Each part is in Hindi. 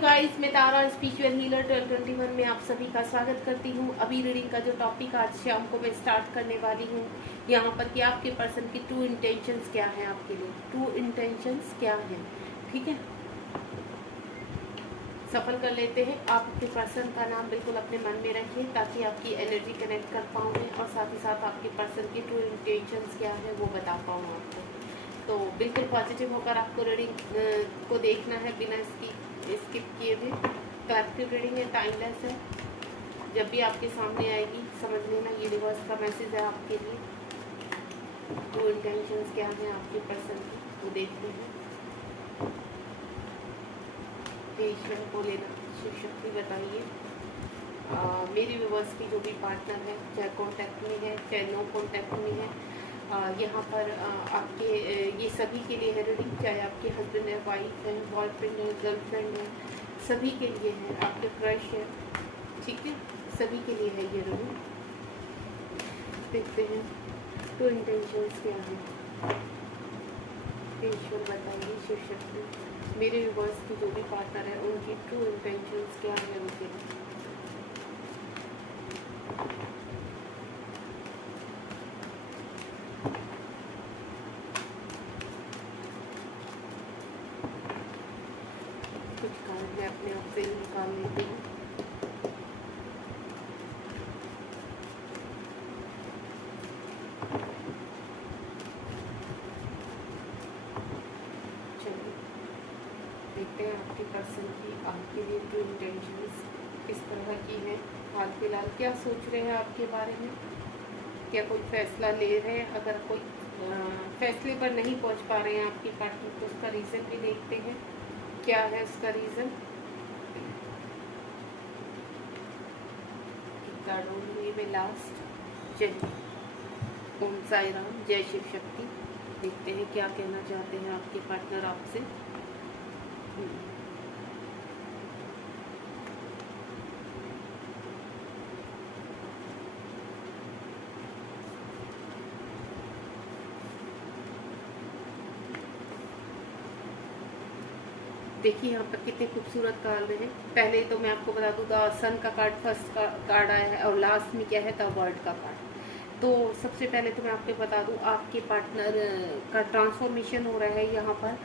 गाइस, मैं तारा स्पिरिचुअल हीलर 1221 में आप सभी का स्वागत करती हूँ। अभी रीडिंग का जो टॉपिक आज शाम को मैं स्टार्ट करने वाली हूँ यहाँ पर कि आपके पर्सन की ट्रू इंटेंशंस क्या है, आपके लिए ट्रू इंटेंशंस क्या है। ठीक है, सफल कर लेते हैं। आप अपने पर्सन का नाम बिल्कुल अपने मन में रखिए ताकि आपकी एनर्जी कनेक्ट कर पाऊँ मैं, और साथ ही साथ आपके पर्सन की ट्रू इंटेंशंस क्या है वो बता पाऊँ आपको। तो बिल्कुल पॉजिटिव होकर आपको रीडिंग को देखना है, बिना इसकी स्किप किए भी। कलेक्टिव रीडिंग है, टाइमलेस है। जब भी आपके सामने आएगी समझ लेना यूनिवर्स का मैसेज है आपके लिए। ट्रू इंटेंशंस क्या है आपके पर्सन की वो देखते हैं। ईश्वर को लेना, शिव शक्ति बताइए। मेरे व्यूवर्स की जो भी पार्टनर है, चाहे कॉन्टैक्ट में है चाहे नो कॉन्टैक्ट में है, यहाँ पर आपके ये सभी के लिए है रीडिंग। चाहे आपके हस्बैंड है, वाइफ है, बॉयफ्रेंड है, गर्लफ्रेंड है, सभी के लिए है। आपके क्रश है, ठीक है, सभी के लिए है ये रीडिंग। देखते हैं तो इंटेंशंस क्या है। ईश्वर बताइए, शिव शक्ति मेरे व्यूवर्स की जो भी पार्टनर है उनकी ट्रू इंटेंशंस क्या है उनके लिए। कुछ कार्ड मैं अपने आप से निकाल लेती हूँ। चलिए देखते हैं आपके पर्सन की आपके लिए ट्रू इंटेंशंस किस तरह की है। हाल फिलहाल क्या सोच रहे हैं आपके बारे में, क्या कोई फैसला ले रहे हैं। अगर कोई फैसले पर नहीं पहुंच पा रहे हैं आपके पार्टनर तो उसका रीज़न भी देखते हैं, क्या है उसका रीज़न। में लास्ट जय ओम साई राम, जय शिव शक्ति। देखते हैं क्या कहना चाहते हैं आपके पार्टनर आपसे। देखिए यहाँ पर कितने खूबसूरत कार्ड हैं। पहले तो मैं आपको बता दूँ, सन का कार्ड फर्स्ट कार्ड आया है और लास्ट में क्या है, द वर्ल्ड का कार्ड। तो सबसे पहले तो मैं आपको बता दूं, आपके पार्टनर का ट्रांसफॉर्मेशन हो रहा है यहाँ पर।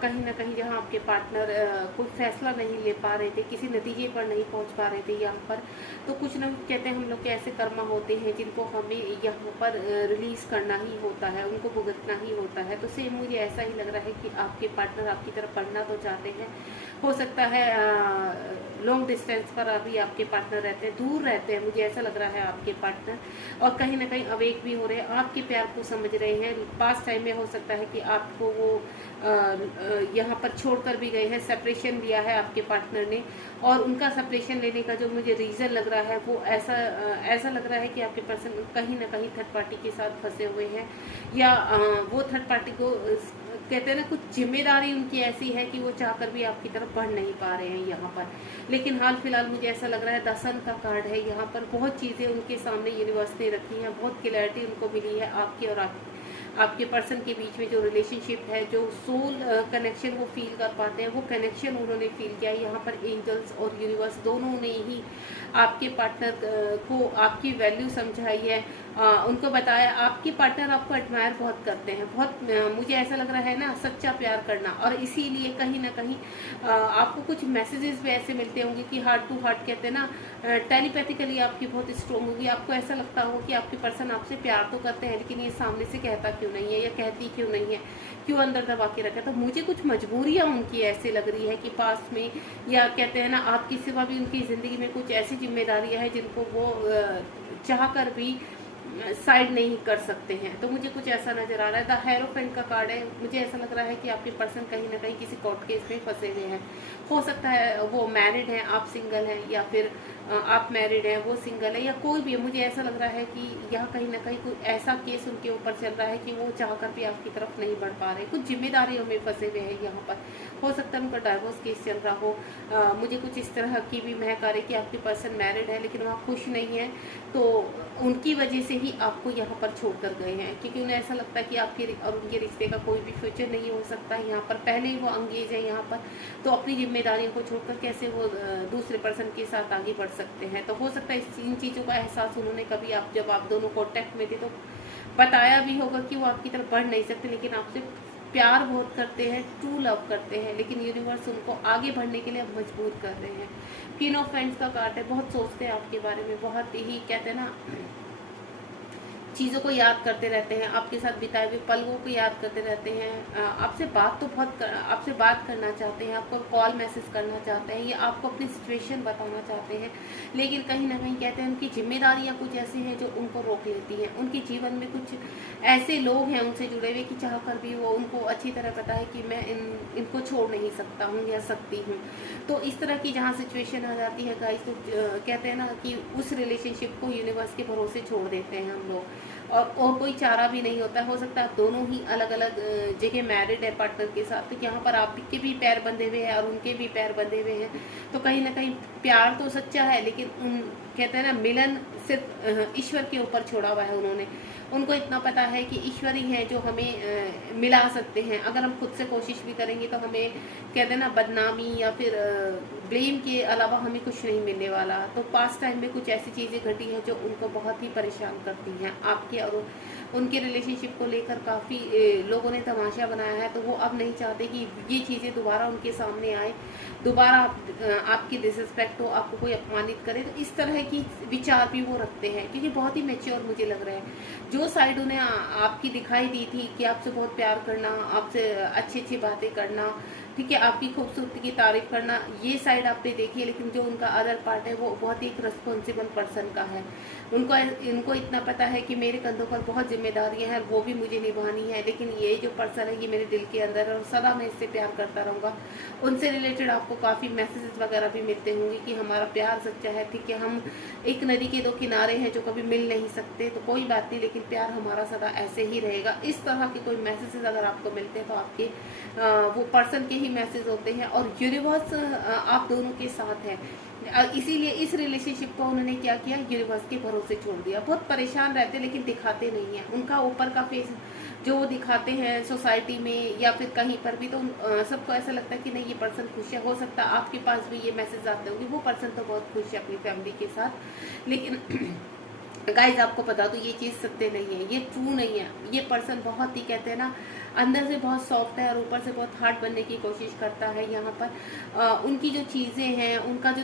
कहीं ना कहीं जहाँ आपके पार्टनर कोई फैसला नहीं ले पा रहे थे, किसी नतीजे पर नहीं पहुँच पा रहे थे यहाँ पर, तो कुछ ना कुछ कहते हैं हम लोग के ऐसे कर्म होते हैं जिनको हमें यहाँ पर रिलीज़ करना ही होता है, उनको भुगतना ही होता है। तो सेम मुझे ऐसा ही लग रहा है कि आपके पार्टनर आपकी तरफ बढ़ना तो चाहते हैं। हो सकता है लॉन्ग डिस्टेंस पर अभी आपके पार्टनर रहते हैं, दूर रहते हैं, मुझे ऐसा लग रहा है आपके पार्टनर, और कहीं ना कहीं अवेक भी हो रहे हैं, आपके प्यार को समझ रहे हैं। पास्ट टाइम में हो सकता है कि आपको वो यहाँ पर छोड़कर भी गए हैं, सेपरेशन लिया है आपके पार्टनर ने, और उनका सेपरेशन लेने का जो मुझे रीज़न लग रहा है वो ऐसा लग रहा है कि आपके पर्सन कहीं ना कहीं थर्ड पार्टी के साथ फंसे हुए हैं, या वो थर्ड पार्टी को कहते हैं ना, कुछ जिम्मेदारी उनकी ऐसी है कि वो चाहकर भी आपकी तरफ बढ़ नहीं पा रहे हैं यहाँ पर। लेकिन हाल फिलहाल मुझे ऐसा लग रहा है, द सन का कार्ड है यहाँ पर। बहुत चीज़ें उनके सामने यूनिवर्स ने रखी हैं, बहुत क्लैरिटी उनको मिली है आपकी और आपके पर्सन के बीच में जो रिलेशनशिप है, जो सोल कनेक्शन वो फील कर पाते हैं, वो कनेक्शन उन्होंने फील किया है। यहाँ पर एंजल्स और यूनिवर्स दोनों ने ही आपके पार्टनर को आपकी वैल्यू समझाई है, उनको बताया। आपके पार्टनर आपको एडमायर बहुत करते हैं, बहुत मुझे ऐसा लग रहा है ना, सच्चा प्यार करना, और इसीलिए कहीं ना कहीं आपको कुछ मैसेजेस भी ऐसे मिलते होंगे कि हार्ट टू हार्ट कहते हैं ना, टेलीपैथिकली आपकी बहुत स्ट्रॉन्ग होगी। आपको ऐसा लगता होगा कि आपके पर्सन आपसे प्यार तो करते हैं, लेकिन ये सामने से कहता क्यों नहीं है, या कहती क्यों नहीं है, क्यों अंदर दबा के रखा। तो मुझे कुछ मजबूरियाँ उनकी ऐसे लग रही है कि पास में, या कहते हैं ना, आपकी सिवा भी उनकी ज़िंदगी में कुछ ऐसी जिम्मेदारियाँ हैं जिनको वो चाह कर भी साइड नहीं कर सकते हैं। तो मुझे कुछ ऐसा नज़र आ रहा है। द हेरोफेंट का कार्ड है। मुझे ऐसा लग रहा है कि आपके पर्सन कहीं ना कहीं किसी कोर्ट केस में फंसे हुए हैं। हो सकता है वो मैरिड हैं, आप सिंगल हैं, या फिर आप मैरिड हैं, वो सिंगल है, या कोई भी है, मुझे ऐसा लग रहा है कि यहाँ कहीं ना कहीं कोई ऐसा केस उनके ऊपर चल रहा है कि वो चाहकर भी आपकी तरफ नहीं बढ़ पा रहे, कुछ जिम्मेदारियों में फंसे हुए हैं यहाँ पर। हो सकता है उनका डाइवोर्स केस चल रहा हो। मुझे कुछ इस तरह की भी महक आ रही कि आपकी पर्सन मैरिड है लेकिन वहाँ खुश नहीं है, तो उनकी वजह से ही आपको यहाँ पर छोड़ कर गए हैं, क्योंकि उन्हें ऐसा लगता है कि आपके और उनके रिश्ते का कोई भी फ्यूचर नहीं हो सकता यहाँ पर। पहले ही वो अंगेज है यहाँ पर, तो अपनी जिम्मेदारियों को छोड़कर कैसे वो दूसरे पर्सन के साथ आगे बढ़ सकते हैं। तो हो सकता है इन चीज़ों का एहसास उन्होंने कभी आप जब आप दोनों कॉन्टैक्ट में थे तो बताया भी होगा कि वो आपकी तरफ बढ़ नहीं सकते, लेकिन आपसे प्यार बहुत करते हैं, ट्रू लव करते हैं, लेकिन यूनिवर्स उनको आगे बढ़ने के लिए अब मजबूर कर रहे हैं। क्वीन ऑफ फ्रेंड्स का कार्ड है, बहुत सोचते हैं आपके बारे में, बहुत ही कहते हैं ना चीज़ों को याद करते रहते हैं, आपके साथ बिताए हुए पलों को याद करते रहते हैं। आपसे बात तो बहुत आपसे बात करना चाहते हैं, आपको कॉल मैसेज करना चाहते हैं, या आपको अपनी सिचुएशन बताना चाहते हैं, लेकिन कहीं ना कहीं कहते हैं उनकी जिम्मेदारियां कुछ ऐसी हैं जो उनको रोक लेती हैं। उनके जीवन में कुछ ऐसे लोग हैं उनसे जुड़े हुए कि चाह कर भी वो उनको अच्छी तरह पता है कि मैं इनको छोड़ नहीं सकता हूँ या सकती हूँ। तो इस तरह की जहाँ सिचुएशन आ जाती है गाइस, तो कहते हैं ना कि उस रिलेशनशिप को यूनिवर्स के भरोसे छोड़ देते हैं हम लोग, और कोई चारा भी नहीं होता। हो सकता है दोनों ही अलग अलग जगह मैरिड है पार्टनर के साथ, तो यहाँ पर आपके भी पैर बंधे हुए हैं और उनके भी पैर बंधे हुए हैं। तो कहीं ना कहीं प्यार तो सच्चा है, लेकिन उन कहते हैं ना मिलन सिर्फ ईश्वर के ऊपर छोड़ा हुआ है उन्होंने। उनको इतना पता है कि ईश्वर ही है जो हमें मिला सकते हैं। अगर हम खुद से कोशिश भी करेंगे तो हमें कहते हैं ना बदनामी या फिर ब्लेम के अलावा हमें कुछ नहीं मिलने वाला। तो पास्ट टाइम में कुछ ऐसी चीज़ें घटी हैं जो उनको बहुत ही परेशान करती हैं। आपके और उनके रिलेशनशिप को लेकर काफ़ी लोगों ने तमाशा बनाया है, तो वो अब नहीं चाहते कि ये चीज़ें दोबारा उनके सामने आए, दोबारा आपकी डिसरिस्पेक्ट हो, आपको कोई अपमानित करे। तो इस तरह की विचार भी वो रखते हैं, क्योंकि बहुत ही मैच्योर मुझे लग रहा है। जो साइड उन्हें आपकी दिखाई दी थी कि आपसे बहुत प्यार करना, आपसे अच्छी अच्छी बातें करना, ठीक है, आपकी खूबसूरती की तारीफ करना, ये साइड आपने देखी है, लेकिन जो उनका अदर पार्ट है वो बहुत ही एक रिस्पॉन्सिबल पर्सन का है। इनको इतना पता है कि मेरे कंधों पर बहुत जिम्मेदारियां हैं, वो भी मुझे निभानी है, लेकिन ये जो पर्सन है ये मेरे दिल के अंदर है और सदा मैं इससे प्यार करता रहूँगा। उनसे रिलेटेड आपको काफ़ी मैसेजेस वगैरह भी मिलते होंगे कि हमारा प्यार सच्चा है, ठीक है, हम एक नदी के दो किनारे हैं जो कभी मिल नहीं सकते, तो कोई बात नहीं, लेकिन प्यार हमारा सदा ऐसे ही रहेगा। इस तरह के कोई मैसेजेस अगर आपको मिलते हैं तो आपके वो पर्सन के ही मैसेज होते हैं, और यूनिवर्स आप दोनों के साथ है। इसीलिए इस रिलेशनशिप को उन्होंने क्या किया, यूनिवर्स के भरोसे छोड़ दिया। बहुत परेशान रहते लेकिन दिखाते नहीं है। उनका ऊपर का फेस जो वो दिखाते हैं सोसाइटी में या फिर कहीं पर भी, तो सबको ऐसा लगता है कि नहीं ये पर्सन खुश है। हो सकता है आपके पास भी ये मैसेज आते होंगे, वो पर्सन तो बहुत खुश है अपनी फैमिली के साथ, लेकिन गाइज आपको बता दो ये चीज़ सत्य नहीं है, ये ट्रू नहीं है। ये पर्सन बहुत ही कहते हैं ना अंदर से बहुत सॉफ्ट है और ऊपर से बहुत हार्ड बनने की कोशिश करता है। यहाँ पर उनकी जो चीज़ें हैं, उनका जो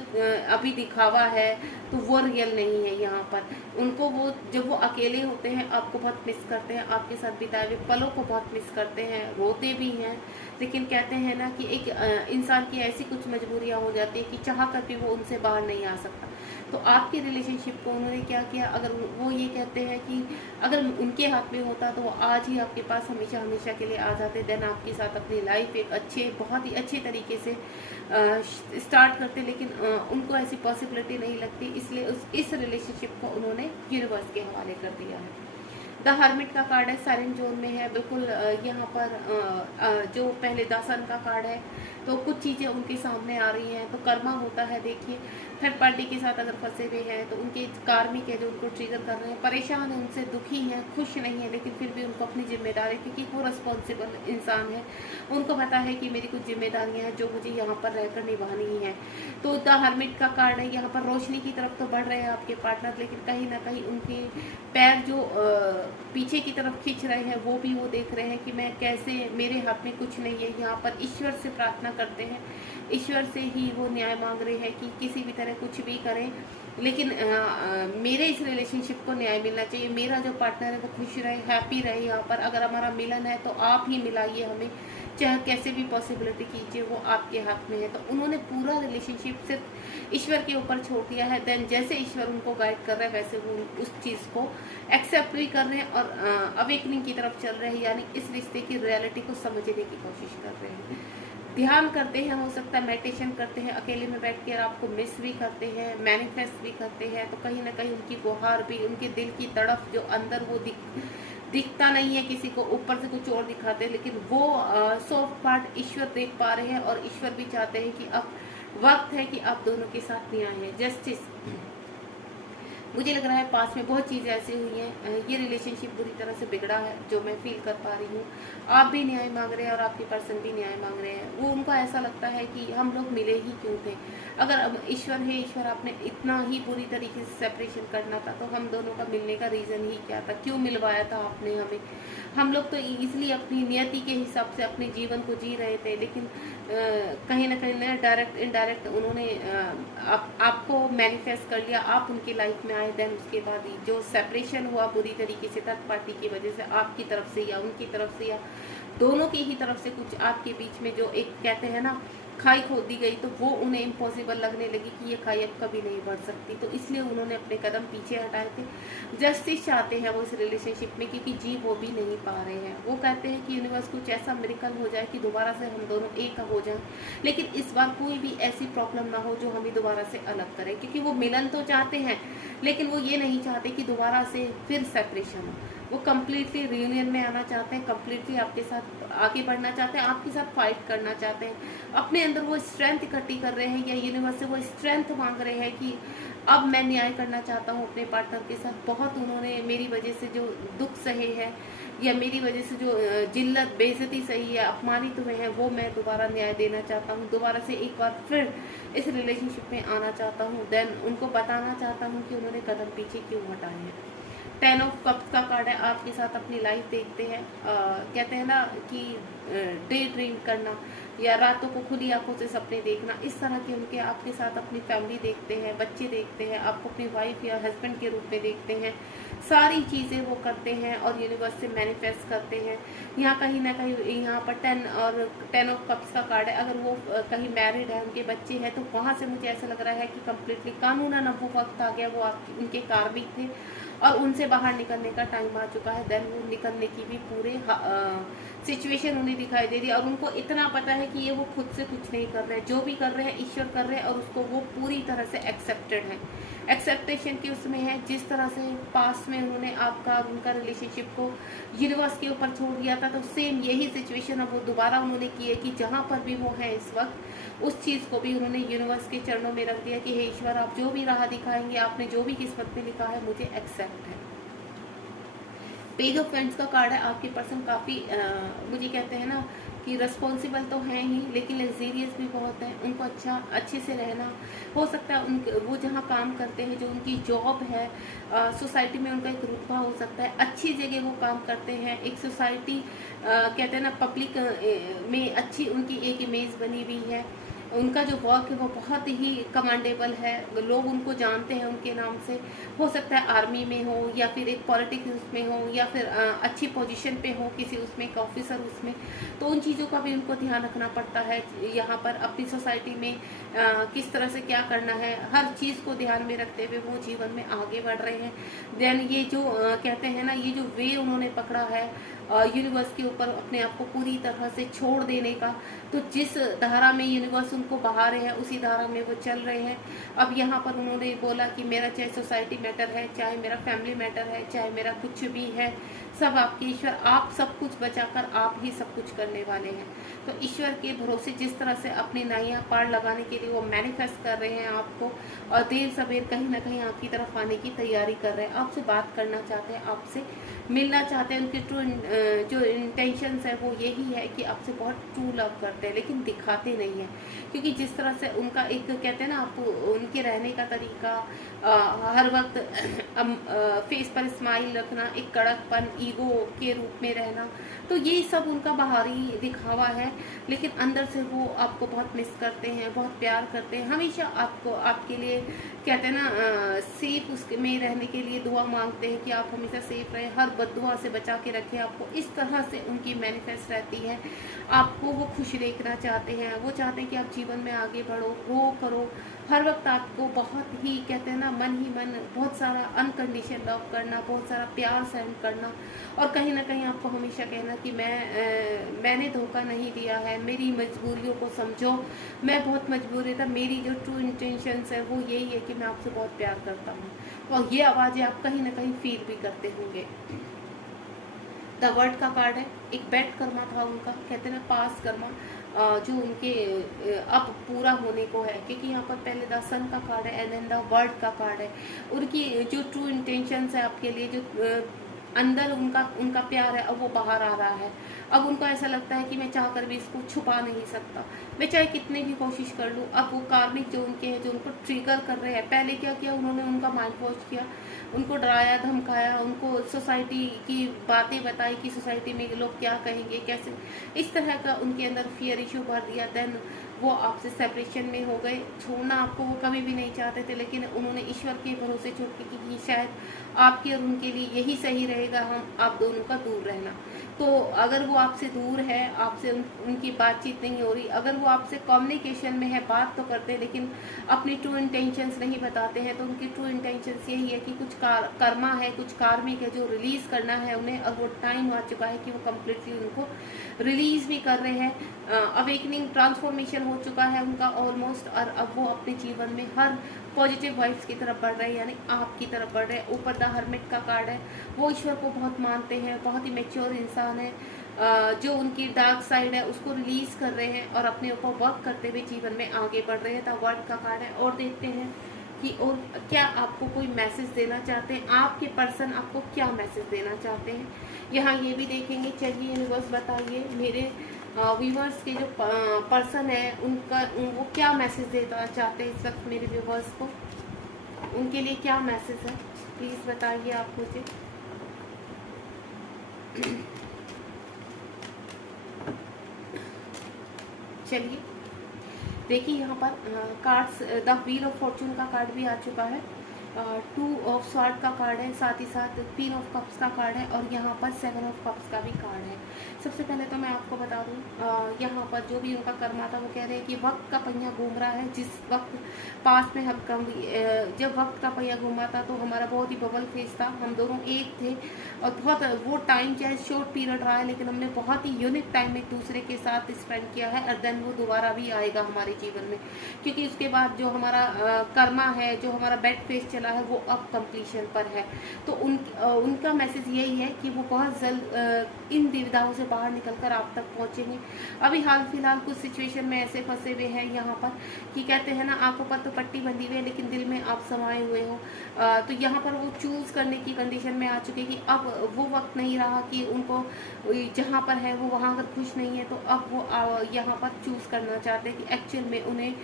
अभी दिखावा है, तो वो रियल नहीं है। यहाँ पर उनको वो जब वो अकेले होते हैं आपको बहुत मिस करते हैं, आपके साथ बिताए हुए पलों को बहुत मिस करते हैं, रोते भी हैं, लेकिन कहते हैं ना कि एक इंसान की ऐसी कुछ मजबूरियाँ हो जाती है कि चाह कर भी वो उनसे बाहर नहीं आ सकता। तो आपकी रिलेशनशिप को उन्होंने क्या किया, अगर वो ये कहते हैं कि अगर उनके हाथ में होता तो वो आज ही आपके पास हमेशा हमेशा के लिए आ जाते, देन आपके साथ अपनी लाइफ एक बहुत ही अच्छे तरीके से स्टार्ट करते, लेकिन उनको ऐसी पॉसिबिलिटी नहीं लगती, इसलिए इस रिलेशनशिप को उन्होंने यूनिवर्स के हवाले कर दिया है। द हर्मिट का कार्ड है, साइलेंट जोन में है बिल्कुल। यहाँ पर जो पहले द सन का कार्ड है, तो कुछ चीज़ें उनके सामने आ रही हैं। तो कर्मा होता है, देखिए थर्ड पार्टी के साथ अगर फंसे हुए हैं तो उनके कार्मिक है जो उनको ट्रिगर कर रहे हैं, परेशान है, उनसे दुखी हैं, खुश नहीं है, लेकिन फिर भी उनको अपनी जिम्मेदारी, क्योंकि वो रिस्पॉन्सिबल इंसान है, उनको पता है कि मेरी कुछ जिम्मेदारियां हैं जो मुझे यहाँ पर रहकर निभानी ही है। तो द हर्मिट का कार्ड है, यहाँ पर रोशनी की तरफ तो बढ़ रहे हैं आपके पार्टनर, लेकिन कहीं ना कहीं उनके पैर जो पीछे की तरफ खींच रहे हैं, वो भी वो देख रहे हैं कि मैं कैसे, मेरे हाथ में कुछ नहीं है। यहाँ पर ईश्वर से प्रार्थना करते हैं, ईश्वर से ही वो न्याय मांग रहे हैं कि किसी भी तरह कुछ भी करें, लेकिन मेरे इस रिलेशनशिप को न्याय मिलना चाहिए, मेरा जो पार्टनर है वो खुश रहे, हैप्पी रहे। यहाँ पर अगर हमारा मिलन है तो आप ही मिलाइए हमें, चाहे कैसे भी पॉसिबिलिटी कीजिए, वो आपके हाथ में है। तो उन्होंने पूरा रिलेशनशिप सिर्फ ईश्वर के ऊपर छोड़ दिया है। देन जैसे ईश्वर उनको गाइड कर रहा है वैसे वो उस चीज़ को एक्सेप्ट भी कर रहे हैं और अवेकनिंग की तरफ चल रहे हैं, यानी इस रिश्ते की रियलिटी को समझने की कोशिश कर रहे हैं। ध्यान करते हैं, हो सकता है मेडिटेशन करते हैं, अकेले में बैठ कर आपको मिस भी करते हैं, मैनिफेस्ट भी करते हैं, तो कहीं ना कहीं उनकी गुहार भी, उनके दिल की तड़प जो अंदर वो दिखता नहीं है किसी को, ऊपर से कुछ और दिखाते हैं, लेकिन वो सॉफ्ट पार्ट ईश्वर देख पा रहे हैं, और ईश्वर भी चाहते हैं कि अब वक्त है कि आप दोनों के साथ न्याय है, जस्टिस। मुझे लग रहा है पास में बहुत चीज़ें ऐसी हुई हैं, ये रिलेशनशिप बुरी तरह से बिगड़ा है, जो मैं फील कर पा रही हूँ। आप भी न्याय मांग रहे हैं और आपके पर्सन भी न्याय मांग रहे हैं। वो उनका ऐसा लगता है कि हम लोग मिले ही क्यों थे, अगर अब ईश्वर है, ईश्वर आपने इतना ही बुरी तरीके से सेपरेशन करना था तो हम दोनों का मिलने का रीज़न ही क्या था, क्यों मिलवाया था आपने हमें। हम लोग तो इसलिए अपनी नियति के हिसाब से अपने जीवन को जी रहे थे, लेकिन कहीं ना कहीं डायरेक्ट इनडायरेक्ट उन्होंने आपको मैनिफेस्ट कर लिया, आप उनकी लाइफ में आए, देन उसके बाद जो सेपरेशन हुआ बुरी तरीके से थर्ड पार्टी की वजह से, आपकी तरफ से या उनकी तरफ से या दोनों की ही तरफ से, कुछ आपके बीच में जो एक कहते हैं ना खाई खोदी गई, तो वो उन्हें इम्पॉसिबल लगने लगी कि ये खाई अब कभी नहीं बढ़ सकती, तो इसलिए उन्होंने अपने कदम पीछे हटाए थे। जस्टिस चाहते हैं वो इस रिलेशनशिप में, क्योंकि जी वो भी नहीं पा रहे हैं। वो कहते हैं कि यूनिवर्स कुछ ऐसा मिरेकल हो जाए कि दोबारा से हम दोनों एक हो जाएं, लेकिन इस बार कोई भी ऐसी प्रॉब्लम ना हो जो हमें दोबारा से अलग करे, क्योंकि वो मिलन तो चाहते हैं, लेकिन वो ये नहीं चाहते कि दोबारा से फिर सेपरेशन हो। वो कम्प्लीटली रियूनियन में आना चाहते हैं, कम्प्लीटली आपके साथ आगे बढ़ना चाहते हैं, आपके साथ फाइट करना चाहते हैं, अपने अंदर वो स्ट्रेंथ इकट्ठी कर रहे हैं, या यूनिवर्स से वो स्ट्रेंथ मांग रहे हैं कि अब मैं न्याय करना चाहता हूँ अपने पार्टनर के साथ। बहुत उन्होंने मेरी वजह से जो दुख सहे हैं, या मेरी वजह से जो जिल्लत बेइज्जती सही है, अपमानित हुए हैं, वो मैं दोबारा न्याय देना चाहता हूँ, दोबारा से एक बार फिर इस रिलेशनशिप में आना चाहता हूँ। देन उनको बताना चाहता हूँ कि उन्होंने कदम पीछे क्यों हटाए हैं। 10 ऑफ कप्स का कार्ड है, आपके साथ अपनी लाइफ देखते हैं। कहते हैं ना कि डे ड्रीम करना या रातों को खुली आंखों से सपने देखना, इस तरह के उनके आपके साथ अपनी फैमिली देखते हैं, बच्चे देखते हैं, आपको अपनी वाइफ या हस्बैंड के रूप में देखते हैं। सारी चीज़ें वो करते हैं और यूनिवर्स से मैनिफेस्ट करते हैं। यहाँ कहीं ना कहीं यहाँ पर 10 ऑफ कप्स का कार्ड है। अगर वो कहीं मैरिड है, उनके बच्चे हैं, तो वहाँ से मुझे ऐसा लग रहा है कि कम्प्लीटली कानूनन अब वो वक्त आ गया, वो आपके उनके कार्मिक थे और उनसे बाहर निकलने का टाइम आ चुका है। देन वो निकलने की भी पूरे सिचुएशन उन्हें दिखाई दे रही है, और उनको इतना पता है कि ये वो खुद से कुछ नहीं कर रहे हैं, जो भी कर रहे हैं ईश्वर कर रहे हैं, और उसको वो पूरी तरह से एक्सेप्टेड है, एक्सेप्टेशन की उसमें है। जिस तरह से पास्ट में उन्होंने आपका और उनका रिलेशनशिप को यूनिवर्स के ऊपर छोड़ दिया था, तो सेम यही सिचुएशन अब वो दोबारा उन्होंने की है कि जहाँ पर भी वो है इस वक्त, उस चीज़ को भी उन्होंने यूनिवर्स के चरणों में रख दिया कि हे ईश्वर, आप जो भी राह दिखाएंगे, आपने जो भी किस्मत में लिखा है, मुझे एक्सेप्ट है। पेज ऑफ फ्रेंड्स का कार्ड है। आपके पर्सन काफ़ी मुझे कहते हैं ना कि रिस्पॉन्सिबल तो हैं ही, लेकिन लग्जीरियस भी बहुत हैं। उनको अच्छे से रहना हो सकता है, उनके वो जहाँ काम करते हैं, जो उनकी जॉब है, सोसाइटी में उनका एक रुतबा हो सकता है, अच्छी जगह वो काम करते हैं, एक सोसाइटी कहते हैं ना पब्लिक में अच्छी उनकी एक इमेज बनी हुई है। उनका जो वर्क है वो बहुत ही कमांडेबल है, लोग उनको जानते हैं उनके नाम से। हो सकता है आर्मी में हो, या फिर एक पॉलिटिक्स में हो, या फिर अच्छी पोजीशन पे हो किसी उसमें, एक ऑफिसर उसमें, तो उन चीज़ों का भी उनको ध्यान रखना पड़ता है। यहाँ पर अपनी सोसाइटी में किस तरह से क्या करना है, हर चीज़ को ध्यान में रखते हुए वो जीवन में आगे बढ़ रहे हैं। देन ये जो कहते हैं ना, ये जो वे उन्होंने पकड़ा है यूनिवर्स के ऊपर अपने आप को पूरी तरह से छोड़ देने का, तो जिस धारा में यूनिवर्स उनको बहा रहे हैं, उसी धारा में वो चल रहे हैं। अब यहाँ पर उन्होंने बोला कि मेरा चाहे सोसाइटी मैटर है, चाहे मेरा फैमिली मैटर है, चाहे मेरा कुछ भी है, सब आपके ईश्वर, आप सब कुछ बचाकर आप ही सब कुछ करने वाले हैं। तो ईश्वर के भरोसे जिस तरह से अपनी नाइयाँ पार लगाने के लिए वो मैनिफेस्ट कर रहे हैं आपको, और देर सवेर कहीं ना कहीं आपकी तरफ आने की तैयारी कर रहे हैं, आपसे बात करना चाहते हैं, आपसे मिलना चाहते हैं। उनके ट्रू जो इंटेंशंस है वो यही है कि आपसे बहुत ट्रू लव करते हैं, लेकिन दिखाते नहीं हैं, क्योंकि जिस तरह से उनका एक कहते हैं ना, आप उनके रहने का तरीका, हर वक्त फेस पर स्माइल रखना, एक कड़कपन, ईगो के रूप में रहना, तो ये सब उनका बाहरी दिखावा है, लेकिन अंदर से वो आपको बहुत मिस करते हैं, बहुत प्यार करते हैं, हमेशा आपको आपके लिए कहते हैं ना सेफ उसमें रहने के लिए दुआ मांगते हैं कि आप हमेशा सेफ रहें, हर बददुआ से बचा के रखें आपको। इस तरह से उनकी मैनिफेस्ट रहती है, आपको वो खुश देखना चाहते हैं, वो चाहते हैं कि आप जीवन में आगे बढ़ो, ग्रो करो, हर वक्त आपको बहुत ही कहते हैं ना मन ही मन बहुत सारा अनकंडीशन लव करना, बहुत सारा प्यार सेंड करना, और कहीं ना कहीं आपको हमेशा कहना कि मैंने धोखा नहीं दिया है, मेरी मजबूरियों को समझो, मैं बहुत मजबूरी था, मेरी जो ट्रू इंटेंशंस है वो यही है कि मैं आपसे बहुत प्यार करता हूँ। और ये आवाज़ें आप कहीं ना कहीं फील भी करते होंगे। द वर्ल्ड का कार्ड है, एक बैड कर्मा था उनका, कहते हैं ना पास कर्मा, जो उनके अब पूरा होने को है, क्योंकि यहाँ पर पहले द सन का कार्ड है एंड देन द वर्ल्ड का कार्ड है। उनकी जो ट्रू इंटेंशंस है आपके लिए, जो अंदर उनका उनका प्यार है, अब वो बाहर आ रहा है। अब उनको ऐसा लगता है कि मैं चाह कर भी इसको छुपा नहीं सकता, मैं चाहे कितनी भी कोशिश कर लूँ। अब वो कार्मिक जो उनके हैं, जो उनको ट्रिगर कर रहे हैं, पहले क्या किया उन्होंने, उनका माइंड वॉश किया, उनको डराया धमकाया, उनको सोसाइटी की बातें बताई कि सोसाइटी में लोग क्या कहेंगे, कैसे, इस तरह का उनके अंदर फियर इशू भर दिया। देन वो आपसे सेपरेशन में हो गए, छोड़ना आपको वो कभी भी नहीं चाहते थे, लेकिन उन्होंने ईश्वर के भरोसे छोड़ के कि शायद आपके और उनके लिए यही सही रहेगा, हम आप दोनों का दूर रहना। तो अगर वो आपसे दूर है, आपसे उनकी बातचीत नहीं हो रही, अगर वो आपसे कम्युनिकेशन में है, बात तो करते हैं लेकिन अपनी ट्रू इंटेंशंस नहीं बताते हैं, तो उनकी ट्रू इंटेंशंस यही है कि कुछ कर्मा है, कुछ कार्मिक है जो रिलीज करना है उन्हें, और वो टाइम आ चुका है कि वो कम्प्लीटली उनको रिलीज भी कर रहे हैं। अवेकनिंग ट्रांसफॉर्मेशन हो चुका है उनका ऑलमोस्ट, और अब वो अपने जीवन में हर पॉजिटिव वाइब्स की तरफ बढ़ रहे हैं, यानी आपकी तरफ बढ़ रहे हैं। ऊपर द हर्मिट का कार्ड है, वो ईश्वर को बहुत मानते हैं, बहुत ही मेच्योर इंसान है, जो उनकी डार्क साइड है उसको रिलीज कर रहे हैं और अपने ऊपर वर्क करते हुए जीवन में आगे बढ़ रहे हैं। द वर्ल्ड का कार्ड है, और देखते हैं कि और क्या आपको कोई मैसेज देना चाहते हैं, आपके पर्सन आपको क्या मैसेज देना चाहते हैं, यहाँ ये भी देखेंगे। चलिए यूनिवर्स बताइए मेरे व्यूवर्स के जो पर्सन है उनका वो क्या मैसेज देना चाहते हैं इस वक्त मेरे व्यूवर्स को, उनके लिए क्या मैसेज है, प्लीज़ बताइए आप मुझे। चलिए देखिए यहाँ पर cards, the wheel of Fortune का कार्ड भी आ चुका है, 2 ऑफ स्वॉर्ड का कार्ड है, साथ ही साथ 3 ऑफ कप्स का कार्ड है, और यहाँ पर 7 ऑफ कप्स का भी कार्ड है। सबसे पहले तो मैं आपको बता दूँ, यहाँ पर जो भी उनका कर्मा था वो कह रहे हैं कि वक्त का पहिया घूम रहा है। जिस वक्त पास में हम जब वक्त का पहिया घूमा था तो हमारा बहुत ही बबल फेस था, हम दोनों एक थे, और बहुत वो टाइम चाहे शॉर्ट पीरियड रहा है लेकिन हमने बहुत ही यूनिक टाइम एक दूसरे के साथ स्पेंड किया है, और देन वो दोबारा भी आएगा हमारे जीवन में, क्योंकि उसके बाद जो हमारा कर्मा है, जो हमारा बेड फेस चला है वो अब कंप्लीशन पर है। तो उनका मैसेज यही है कि वो बहुत जल्द इन दुविधाओं से बाहर निकलकर आप तक पहुंचेंगे। अभी हाल फिलहाल कुछ सिचुएशन में ऐसे फंसे हुए हैं यहाँ पर कि कहते हैं ना आंखों पर तो पट्टी बंधी हुई है लेकिन दिल में आप समाये हुए हो। तो यहाँ पर वो चूज़ करने की कंडीशन में आ चुके कि अब वो वक्त नहीं रहा कि उनको जहाँ पर है वो वहाँ अगर खुश नहीं है तो अब वो यहाँ पर चूज़ करना चाहते हैं कि एक्चुअल में उन्हें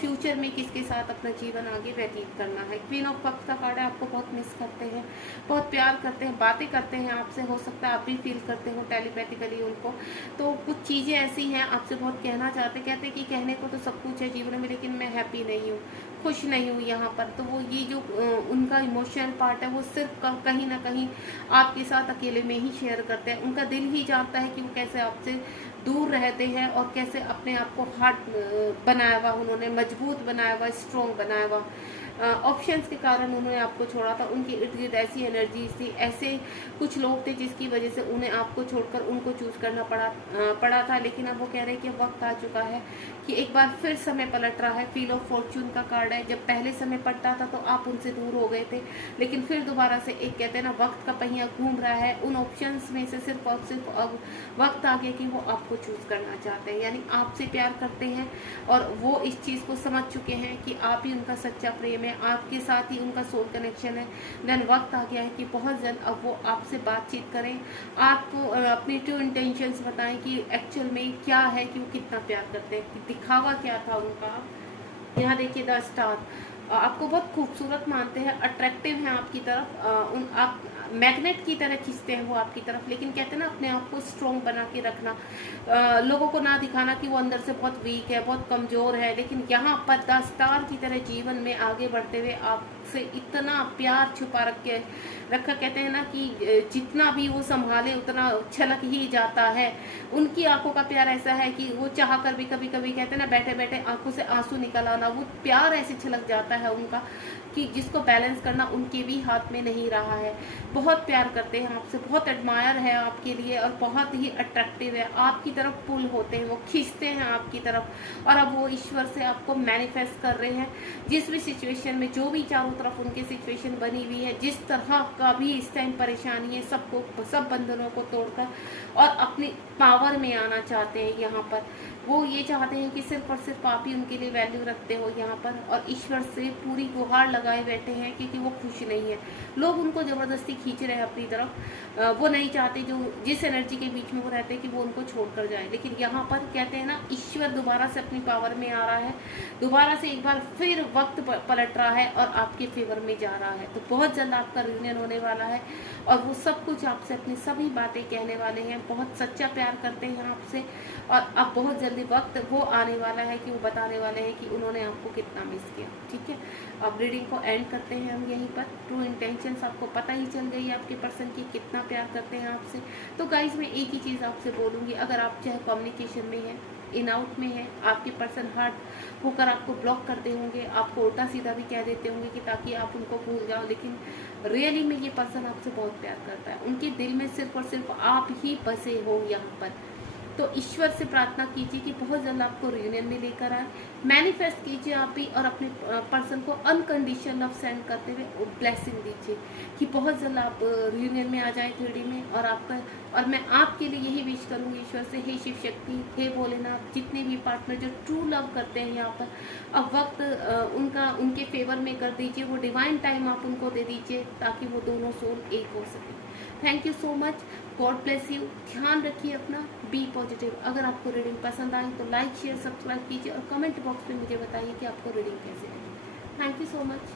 फ्यूचर में किसके साथ अपना जीवन आगे व्यतीत करना है। क्वीन ऑफ कप्स का कार्ड है, आपको बहुत मिस करते हैं, बहुत प्यार करते हैं, बातें करते हैं आपसे, हो सकता है आप भी फील करते हो टेलीपैथिकली उनको। तो कुछ चीज़ें ऐसी हैं आपसे बहुत कहना चाहते, कहते हैं कि कहने को तो सब कुछ है जीवन में लेकिन मैं हैप्पी नहीं हूँ, खुश नहीं हूँ यहाँ पर। तो वो ये जो उनका इमोशनल पार्ट है वो सिर्फ कहीं ना कहीं आपके साथ अकेले में ही शेयर करते हैं। उनका दिल ही जानता है कि वो कैसे आपसे दूर रहते हैं और कैसे अपने आप को हार्ड बनाया हुआ उन्होंने, मजबूत बनाया हुआ, स्ट्रॉन्ग बनाया हुआ। ऑप्शंस के कारण उन्होंने आपको छोड़ा था, उनकी इर्द गिर्द ऐसी एनर्जीज थी, ऐसे कुछ लोग थे जिसकी वजह से उन्हें आपको छोड़कर उनको चूज करना पड़ा था। लेकिन अब वो कह रहे हैं कि वक्त आ चुका है कि एक बार फिर समय पलट रहा है। फील ऑफ फॉर्चून का कार्ड है, जब पहले समय पलटा था तो आप उनसे दूर हो गए थे, लेकिन फिर दोबारा से एक कहते हैं ना वक्त का पहिया घूम रहा है। उन ऑप्शंस में से सिर्फ और सिर्फ अब वक्त आ गया कि वो आपको चूज करना चाहते हैं, यानी आपसे प्यार करते हैं और वो इस चीज़ को समझ चुके हैं कि आप ही उनका सच्चा प्रेम है, आपके साथ ही उनका सोल कनेक्शन है। देन वक्त आ गया है कि बहुत जल्द अब वो आपसे बातचीत करें, आपको अपनी ट्रू इंटेंशंस बताएं कि एक्चुअल में क्या है, कि वो कितना प्यार करते हैं, कि दिखावा क्या था उनका। यहाँ देखिए द स्टार, आपको बहुत खूबसूरत मानते हैं, अट्रैक्टिव हैं आपकी तरफ, आप मैग्नेट की तरह खींचते हैं वो आपकी तरफ। लेकिन कहते हैं ना अपने आप को स्ट्रॉन्ग बना के रखना, लोगों को ना दिखाना कि वो अंदर से बहुत वीक है, बहुत कमज़ोर है, लेकिन यहाँ पर द स्टार की तरह जीवन में आगे बढ़ते हुए आप से इतना प्यार छुपा रखा, कहते हैं ना कि जितना भी वो संभाले उतना छलक ही जाता है। उनकी आंखों का प्यार ऐसा है कि वो चाह कर भी कभी कभी, कहते हैं ना, बैठे बैठे आंखों से आंसू निकल आना, वो प्यार ऐसे छलक जाता है उनका कि जिसको बैलेंस करना उनके भी हाथ में नहीं रहा है। बहुत प्यार करते हैं आपसे, बहुत एडमायर है आपके लिए और बहुत ही अट्रैक्टिव है, आपकी तरफ पुल होते हैं, वो खींचते हैं आपकी तरफ। और अब वो ईश्वर से आपको मैनिफेस्ट कर रहे हैं, जिस भी सिचुएशन में, जो भी चारों तरफ उनकी सिचुएशन बनी हुई है, जिस तरह का भी इस टाइम परेशानी है, सबको, सब बंधनों को तोड़कर और अपनी पावर में आना चाहते हैं। यहाँ पर वो ये चाहते हैं कि सिर्फ और सिर्फ आप ही उनके लिए वैल्यू रखते हो यहाँ पर, और ईश्वर से पूरी गुहार लगाए बैठे हैं क्योंकि वो खुश नहीं है। लोग उनको ज़बरदस्ती खींच रहे हैं अपनी तरफ, वो नहीं चाहते, जो जिस एनर्जी के बीच में वो रहते हैं कि वो उनको छोड़कर जाए। लेकिन यहाँ पर कहते हैं ना, ईश्वर दोबारा से अपनी पावर में आ रहा है, दोबारा से एक बार फिर वक्त पलट रहा है और आपके फेवर में जा रहा है। तो बहुत जल्द आपका रियूनियन होने वाला है और वो सब कुछ आपसे अपनी सभी बातें कहने वाले हैं, बहुत सच्चा प्यार करते हैं आपसे। और अब बहुत जल्दी वक्त वो आने वाला है कि वो बताने वाले हैं कि उन्होंने आपको कितना मिस किया। ठीक है, अब रीडिंग को एंड करते हैं हम यहीं पर। ट्रू इंटेंशंस आपको पता ही चल गई है आपके पर्सन की कितना प्यार करते हैं आपसे। तो गाइज मैं एक ही चीज़ आपसे बोलूँगी, अगर आप चाहे कम्युनिकेशन में है, इन आउट में है, आपके पर्सन हार्ट होकर आपको ब्लॉक करते होंगे, आपको उल्टा सीधा भी कह देते होंगे कि ताकि आप उनको भूल जाओ, लेकिन रियली में ये पर्सन आपसे बहुत प्यार करता है। उनके दिल में सिर्फ और सिर्फ आप ही बसे हो यहाँ पर। तो ईश्वर से प्रार्थना कीजिए कि बहुत जल्द आपको रियूनियन में लेकर आए। मैनिफेस्ट कीजिए आप भी और अपने पर्सन को अनकंडीशनल लव सेंड करते हुए ब्लेसिंग दीजिए कि बहुत जल्द आप रियूनियन में आ जाएं 3D में। और मैं आपके लिए यही विश करूँगी ईश्वर से, हे शिव शक्ति, हे भोलेनाथ, जितने भी पार्टनर जो ट्रू लव करते हैं यहाँ पर, अब वक्त उनके फेवर में कर दीजिए, वो डिवाइन टाइम आप उनको दे दीजिए ताकि वो दोनों सोल एक हो सके। Thank you so much, God bless you. ध्यान रखिए अपना, बी पॉजिटिव। अगर आपको रीडिंग पसंद आई तो लाइक शेयर सब्सक्राइब कीजिए और कमेंट बॉक्स में मुझे बताइए कि आपको रीडिंग कैसे लगी। Thank you so much.